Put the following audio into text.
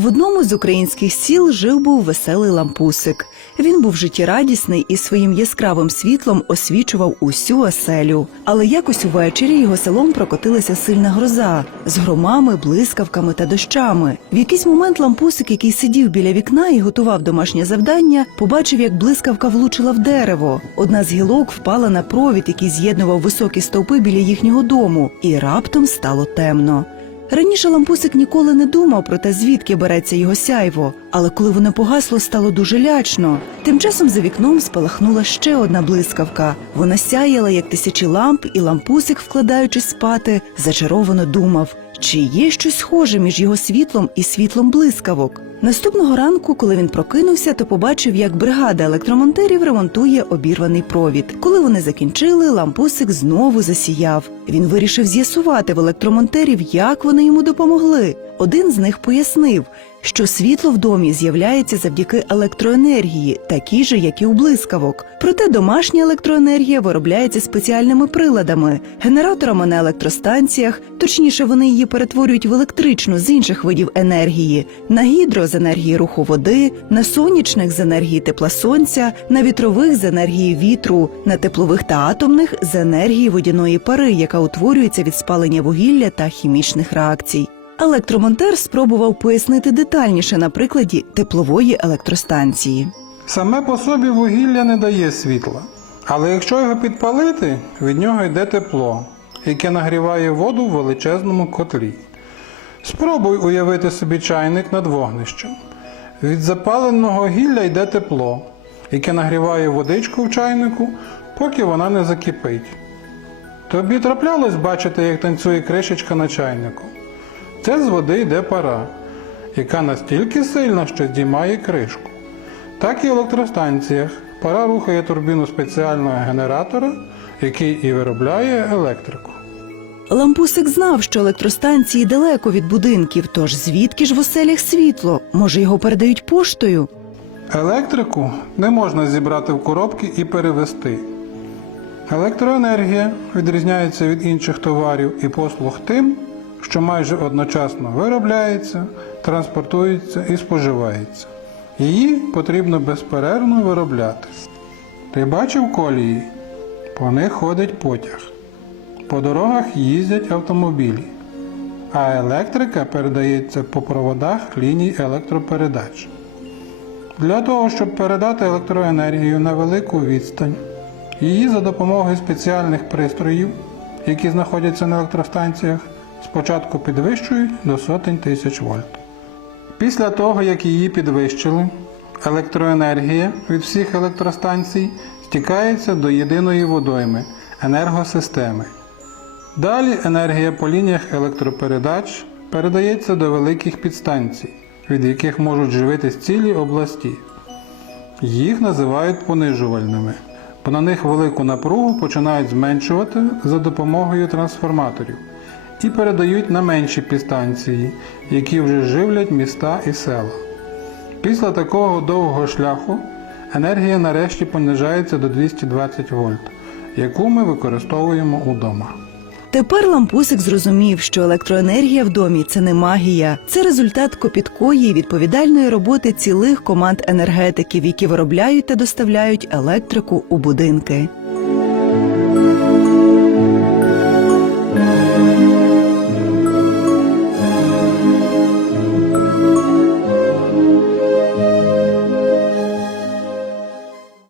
В одному з українських сіл жив був веселий лампусик. Він був життєрадісний і своїм яскравим світлом освічував усю оселю. Але якось увечері його селом прокотилася сильна гроза з громами, блискавками та дощами. В якийсь момент лампусик, який сидів біля вікна і готував домашнє завдання, побачив, як блискавка влучила в дерево. Одна з гілок впала на провід, який з'єднував високі стовпи біля їхнього дому, і раптом стало темно. Раніше лампусик ніколи не думав про те, звідки береться його сяйво, але коли воно погасло, стало дуже лячно. Тим часом за вікном спалахнула ще одна блискавка. Вона сяяла, як тисячі ламп, і лампусик, вкладаючись спати, зачаровано думав, чи є щось схоже між його світлом і світлом блискавок. Наступного ранку, коли він прокинувся, то побачив, як бригада електромонтерів ремонтує обірваний провід. Коли вони закінчили, лампусик знову засіяв. Він вирішив з'ясувати в електромонтерів, як вони йому допомогли. Один з них пояснив, що світло в домі з'являється завдяки електроенергії, такій же, як і у блискавок. Проте домашня електроенергія виробляється спеціальними приладами, генераторами на електростанціях, точніше, вони її перетворюють в електричну з інших видів енергії, на гідро з енергії руху води, на сонячних з енергії тепла сонця, на вітрових з енергії вітру, на теплових та атомних з енергії водяної пари, яка утворюється від спалення вугілля та хімічних реакцій. Електромонтер спробував пояснити детальніше на прикладі теплової електростанції. Саме по собі вугілля не дає світла. Але якщо його підпалити, від нього йде тепло, яке нагріває воду в величезному котлі. Спробуй уявити собі чайник над вогнищем. Від запаленого гілля йде тепло, яке нагріває водичку в чайнику, поки вона не закипить. Тобі траплялось бачити, як танцює кришечка на чайнику. Це з води йде пара, яка настільки сильна, що здіймає кришку. Так і в електростанціях пара рухає турбіну спеціального генератора, який і виробляє електрику. Лампусик знав, що електростанції далеко від будинків, тож звідки ж в оселях світло? Може, його передають поштою? Електрику не можна зібрати в коробки і перевести. Електроенергія відрізняється від інших товарів і послуг тим, що майже одночасно виробляється, транспортується і споживається. Її потрібно безперервно виробляти. Ти бачив колії? По них ходить потяг. По дорогах їздять автомобілі, а електрика передається по проводах ліній електропередач. Для того, щоб передати електроенергію на велику відстань, її за допомогою спеціальних пристроїв, які знаходяться на електростанціях, спочатку підвищують до сотень тисяч вольт. Після того, як її підвищили, електроенергія від всіх електростанцій стікається до єдиної водойми енергосистеми. Далі енергія по лініях електропередач передається до великих підстанцій, від яких можуть живитись цілі області. Їх називають понижувальними, бо на них велику напругу починають зменшувати за допомогою трансформаторів і передають на менші підстанції, які вже живлять міста і села. Після такого довгого шляху енергія нарешті понижається до 220 вольт, яку ми використовуємо удома. Тепер лампусик зрозумів, що електроенергія в домі це не магія, це результат копіткої і відповідальної роботи цілих команд енергетиків, які виробляють та доставляють електрику у будинки.